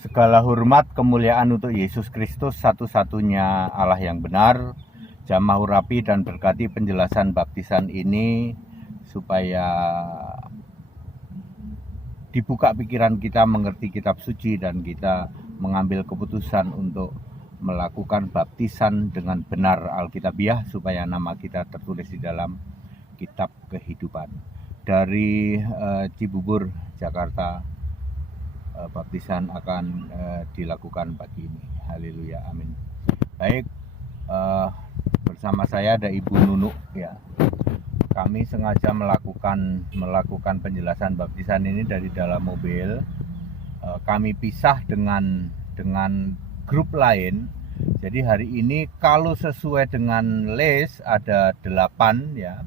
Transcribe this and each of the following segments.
Segala hormat kemuliaan untuk Yesus Kristus, satu-satunya Allah yang benar. Jamah urapi dan berkati penjelasan baptisan ini supaya dibuka pikiran kita mengerti kitab suci dan kita mengambil keputusan untuk melakukan baptisan dengan benar Alkitabiah supaya nama kita tertulis di dalam kitab kehidupan. Dari Cibubur, Jakarta, baptisan akan dilakukan pagi ini. Haleluya, amin. Baik, bersama saya ada Ibu Nunuk ya. Kami sengaja melakukan penjelasan baptisan ini dari dalam mobil. Kami pisah dengan grup lain. Jadi hari ini kalau sesuai dengan list ada 8 ya.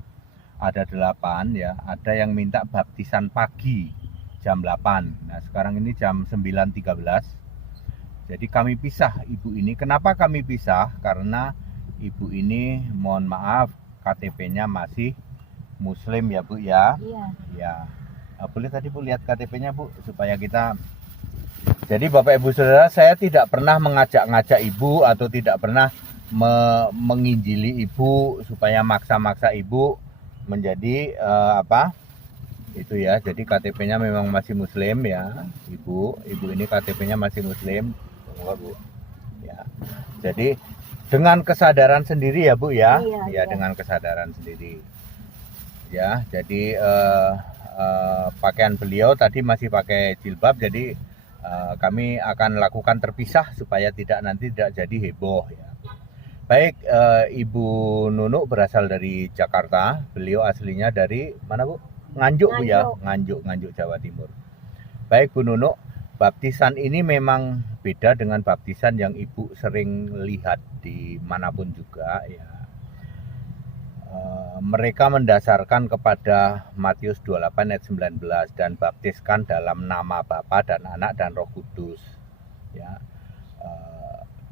Ada 8 ya. Ada yang minta baptisan pagi jam 8. Nah, sekarang ini jam 9.13. Jadi kami pisah ibu ini. Kenapa kami pisah? Karena ibu ini mohon maaf KTP-nya masih Muslim ya Bu ya. Iya. Ya. Boleh tadi Bu lihat KTP-nya Bu supaya kita. Jadi Bapak Ibu Saudara, saya tidak pernah mengajak-ngajak ibu atau tidak pernah menginjili ibu supaya maksa-maksa ibu menjadi itu ya. Jadi KTP-nya memang masih Muslim ya, ibu ini KTP-nya masih Muslim, Bu. Ya. Jadi dengan kesadaran sendiri ya Bu ya, Iya. Dengan kesadaran sendiri. Ya, jadi pakaian beliau tadi masih pakai jilbab, jadi kami akan lakukan terpisah supaya nanti tidak jadi heboh ya. Baik, Ibu Nunuk berasal dari Jakarta, beliau aslinya dari mana Bu? Nganjuk Bu ya, Nganjuk Jawa Timur. Baik Bu Nunuk, baptisan ini memang beda dengan baptisan yang Ibu sering lihat di manapun juga ya. Mereka mendasarkan kepada Matius 28 ayat 19 dan baptiskan dalam nama Bapa dan Anak dan Roh Kudus ya.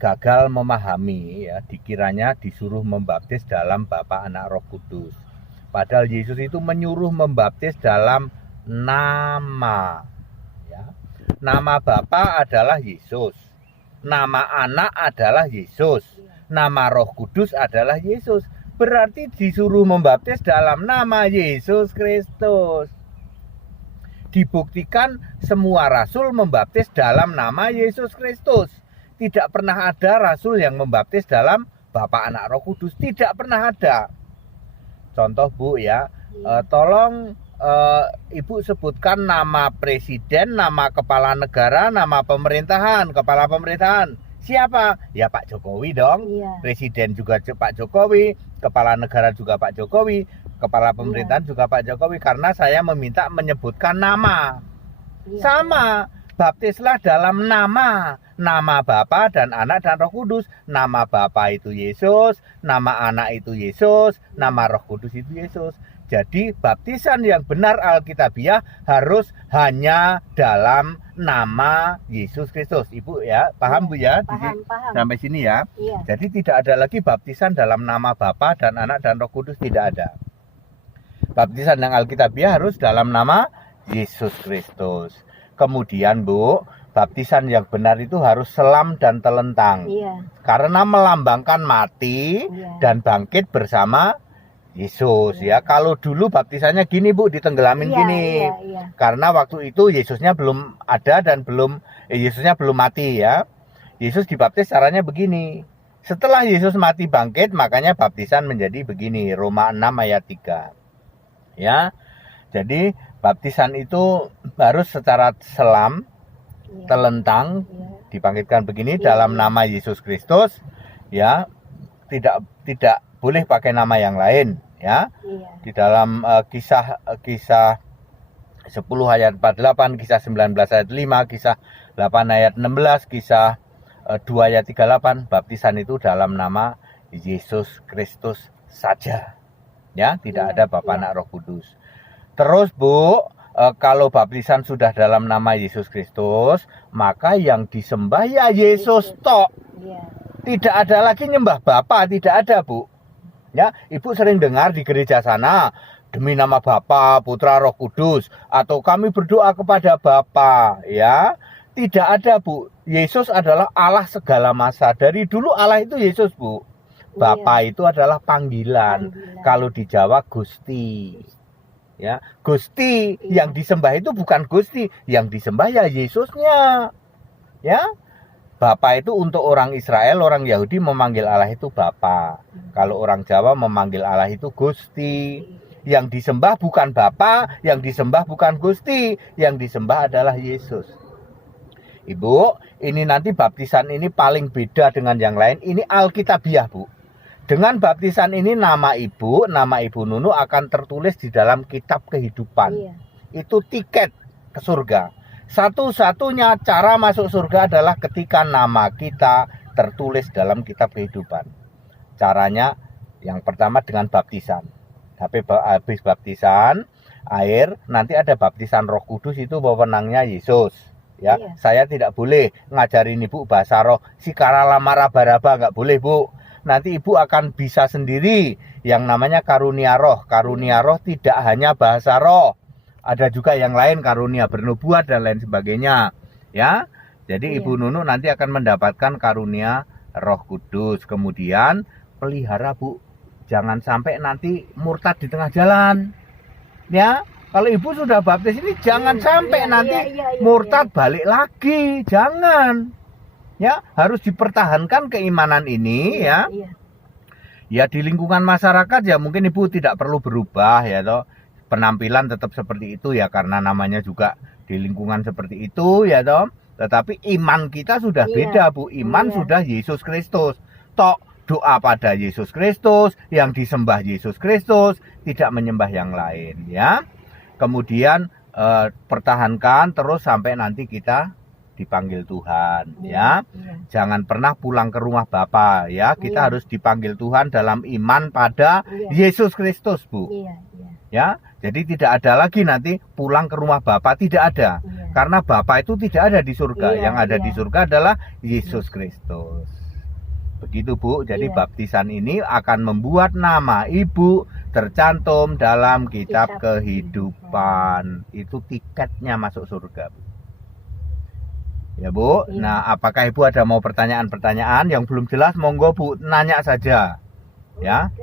Gagal memahami ya, dikiranya disuruh membaptis dalam Bapa, Anak, Roh Kudus. Padahal Yesus itu menyuruh membaptis dalam nama ya. Nama Bapa adalah Yesus, nama Anak adalah Yesus, nama Roh Kudus adalah Yesus. Berarti disuruh membaptis dalam nama Yesus Kristus. Dibuktikan semua rasul membaptis dalam nama Yesus Kristus. Tidak pernah ada rasul yang membaptis dalam Bapa, Anak, Roh Kudus. Tidak pernah ada. Contoh Bu ya, tolong Ibu sebutkan nama presiden, nama kepala negara, nama pemerintahan, kepala pemerintahan. Siapa? Ya Pak Jokowi dong. Iya. Presiden juga Pak Jokowi, kepala negara juga Pak Jokowi, kepala pemerintahan juga Pak Jokowi. Karena saya meminta menyebutkan nama. Iya. Sama, baptislah dalam nama Bapa dan Anak dan Roh Kudus. Nama Bapa itu Yesus, nama Anak itu Yesus, nama Roh Kudus itu Yesus. Jadi baptisan yang benar Alkitabiah harus hanya dalam nama Yesus Kristus. Ibu ya, paham Bu ya? Paham. Sampai sini ya. Iya. Jadi tidak ada lagi baptisan dalam nama Bapa dan Anak dan Roh Kudus, tidak ada. Baptisan yang Alkitabiah harus dalam nama Yesus Kristus. Kemudian Bu, baptisan yang benar itu harus selam dan telentang. Iya. Karena melambangkan mati dan bangkit bersama Yesus ya. Kalau dulu baptisannya gini Bu, ditenggelamin gini. Iya. Karena waktu itu Yesusnya belum ada dan Yesusnya belum mati ya. Yesus dibaptis caranya begini. Setelah Yesus mati bangkit, makanya baptisan menjadi begini. Roma 6 ayat 3. Ya. Jadi baptisan itu harus secara selam, telentang, dibangkitkan begini dalam nama Yesus Kristus ya. Tidak boleh pakai nama yang lain ya. Di dalam kisah 10 ayat 48, kisah 19 ayat 5, kisah 8 ayat 16, kisah 2 ayat 38, baptisan itu dalam nama Yesus Kristus saja ya, tidak ada Bapa, Anak, Roh Kudus. Terus Bu, kalau baptisan sudah dalam nama Yesus Kristus, maka yang disembah ya Yesus tok. Tidak ada lagi nyembah Bapa, tidak ada Bu. Ya, Ibu sering dengar di gereja sana, demi nama Bapa, Putra, Roh Kudus, atau kami berdoa kepada Bapa, ya. Tidak ada, Bu. Yesus adalah Allah segala masa. Dari dulu Allah itu Yesus, Bu. Bapa itu adalah panggilan. Kalau di Jawa Gusti. Ya, Gusti yang disembah itu bukan Gusti, yang disembah ya Yesusnya. Ya. Bapa itu untuk orang Israel, orang Yahudi memanggil Allah itu Bapa. Kalau orang Jawa memanggil Allah itu Gusti. Yang disembah bukan Bapa, yang disembah bukan Gusti, yang disembah adalah Yesus. Ibu, ini nanti baptisan ini paling beda dengan yang lain. Ini Alkitabiah, Bu. Dengan baptisan ini nama Ibu Nunu akan tertulis di dalam kitab kehidupan. Itu tiket ke surga. Satu-satunya cara masuk surga adalah ketika nama kita tertulis dalam kitab kehidupan. Caranya yang pertama dengan baptisan. Tapi habis baptisan air, nanti ada baptisan Roh Kudus, itu wewenangnya Yesus. Ya, saya tidak boleh ngajarin Ibu bahasa roh. Sikara lama raba-raba nggak boleh, Bu. Nanti Ibu akan bisa sendiri yang namanya karunia roh. Karunia roh tidak hanya bahasa roh. Ada juga yang lain, karunia bernubuat dan lain sebagainya. Ya. Jadi Ibu Nunu nanti akan mendapatkan karunia Roh Kudus. Kemudian pelihara, Bu. Jangan sampai nanti murtad di tengah jalan. Ya. Kalau Ibu sudah baptis ini jangan sampai nanti murtad balik lagi, jangan. Ya, harus dipertahankan keimanan ini ya. Ya, di lingkungan masyarakat ya mungkin Ibu tidak perlu berubah ya toh. Penampilan tetap seperti itu ya karena namanya juga di lingkungan seperti itu ya toh. Tetapi iman kita sudah beda, Bu. Iman sudah Yesus Kristus. Tok doa pada Yesus Kristus, yang disembah Yesus Kristus, tidak menyembah yang lain ya. Kemudian pertahankan terus sampai nanti kita dipanggil Tuhan ya. Jangan pernah pulang ke rumah Bapa ya. Kita harus dipanggil Tuhan dalam iman pada Yesus Kristus, Bu. Ya, jadi tidak ada lagi nanti pulang ke rumah Bapa, tidak ada. Karena Bapa itu tidak ada di surga. Yang ada di surga adalah Yesus Kristus. Begitu, Bu. Jadi baptisan ini akan membuat nama Ibu tercantum dalam kitab kehidupan. Itu tiketnya masuk surga, Bu. Ya, Bu. Nah, apakah Ibu ada mau pertanyaan-pertanyaan yang belum jelas? Monggo, Bu, nanya saja. Ya.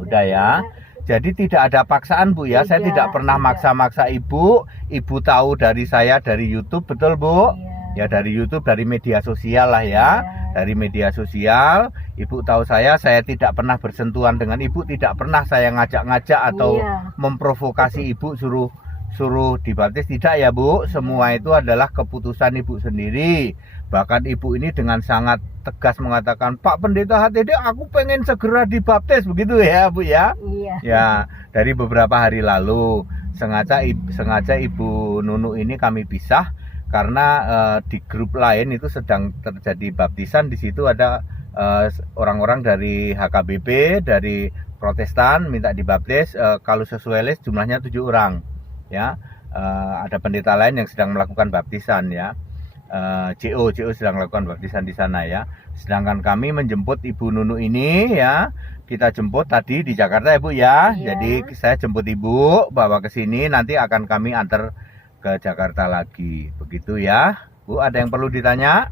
Udah ya. Jadi tidak ada paksaan, Bu ya. Saya tidak pernah maksa-maksa Ibu. Ibu tahu dari saya dari YouTube, betul, Bu? Ya, dari YouTube, dari media sosial lah ya. Dari media sosial, Ibu tahu saya tidak pernah bersentuhan dengan Ibu, tidak pernah saya ngajak-ngajak atau memprovokasi Ibu suruh dibaptis, tidak ya, Bu. Semua itu adalah keputusan Ibu sendiri. Bahkan Ibu ini dengan sangat tegas mengatakan, Pak Pendeta HTD, aku pengen segera dibaptis, begitu ya, Bu ya. Ya, dari beberapa hari lalu sengaja Ibu Nunu ini kami pisah. Karena di grup lain itu sedang terjadi baptisan. Di situ ada orang-orang dari HKBP, dari Protestan minta dibaptis. Kalau sesuai list jumlahnya 7 orang. Ya, ada pendeta lain yang sedang melakukan baptisan ya. JO sedang melakukan baptisan di sana ya. Sedangkan kami menjemput Ibu Nunu ini ya. Kita jemput tadi di Jakarta ya, Bu ya. Jadi saya jemput Ibu bawa ke sini, nanti akan kami antar ke Jakarta lagi, begitu ya, Bu. Ada yang perlu ditanya?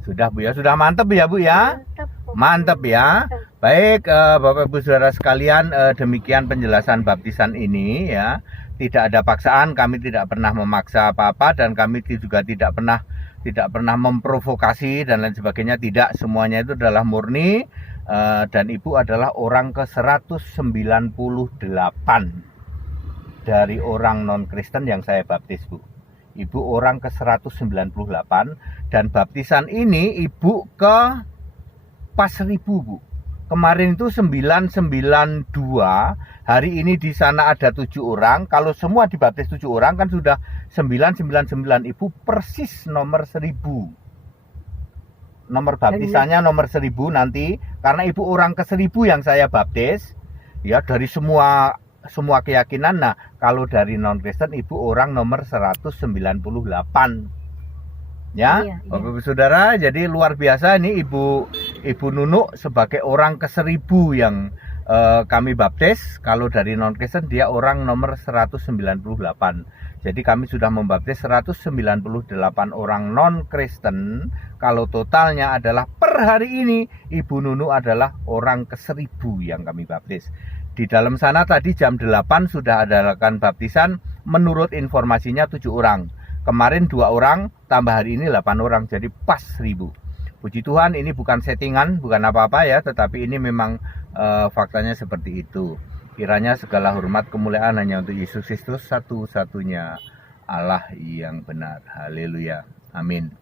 Sudah, Bu ya. Sudah mantep ya, Bu ya. Mantep ya. Baik, Bapak Ibu Saudara sekalian, demikian penjelasan baptisan ini ya. Tidak ada paksaan, kami tidak pernah memaksa apa-apa, dan kami juga tidak pernah memprovokasi dan lain sebagainya. Tidak, semuanya itu adalah murni. Dan Ibu adalah orang ke 198 dari orang non-Kristen yang saya baptis, Bu. Ibu orang ke 198, dan baptisan ini Ibu ke pas 1000, Bu. Kemarin itu 992, hari ini di sana ada 7 orang. Kalau semua dibaptis 7 orang kan sudah 999. Ibu persis nomor 1000. Nomor baptisannya nomor 1000 nanti, karena Ibu orang ke 1000 yang saya baptis. Ya, dari semua keyakinan. Nah, kalau dari non-Kristen Ibu orang nomor 198. Ya, Bapak Ibu Saudara, jadi luar biasa ini Ibu Nunu sebagai orang ke 1000 yang kami baptis. Kalau dari non-Kristen dia orang nomor 198. Jadi kami sudah membaptis 198 orang non-Kristen. Kalau totalnya adalah per hari ini, Ibu Nunu adalah orang ke-1000 yang kami baptis. Di dalam sana tadi jam 8 sudah adakan baptisan, menurut informasinya 7 orang. Kemarin 2 orang, tambah hari ini 8 orang, jadi pas 1000. Puji Tuhan, ini bukan settingan, bukan apa-apa ya, tetapi ini memang faktanya seperti itu. Kiranya segala hormat kemuliaan hanya untuk Yesus Kristus, satu-satunya Allah yang benar. Haleluya. Amin.